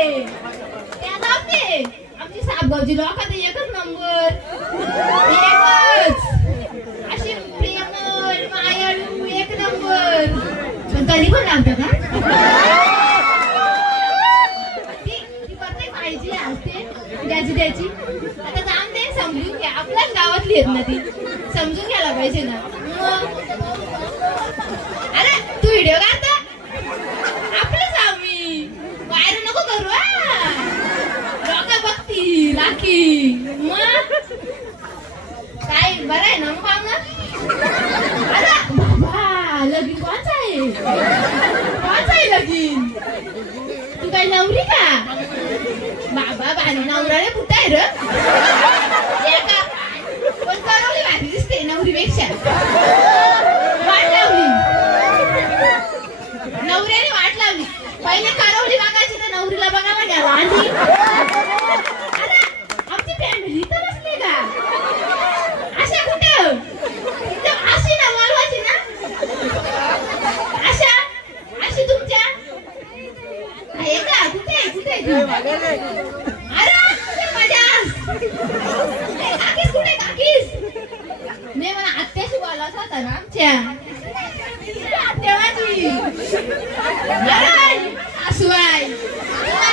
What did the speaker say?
त्या जाते आमची साबगावची लोक आता एकच नंबर एकच अशी प्रेमळ मायाळू एक नंबर पण कधी पण लागतं का ती प्रत्येक माहिती असते त्याची आता जाऊन दे समजून घ्या आपल्याच गावातली आहेत ना ती समजून घ्यायला पाहिजे ना अरे तू व्हिडिओ काढता आपलंच आम्ही बाहेर नको करू लोक बघती राखी मग काय बरं आहे ना मग पाहुणा अरे बाबा लगीन कोणाचं आहे लगीन तू काय नवरी का बाबा बाहेर नवरा कुठं आहे र पण करवली भारी दिसते नवरीपेक्षा वाट लावली नवऱ्याने वाट लावली पहिले करवली बघायची तर नवरीला बघायला गेला आणि आमची फॅमिली तर नसते का अशा कुठं अशी ना बोलवायची ना अशा अशी तुमच्या आहे का कुठे अरे मजा काकीस कुठे काकीस मी मला आत्याशी बोलायचं होता ना आमच्या आत्या माझी सासू आहे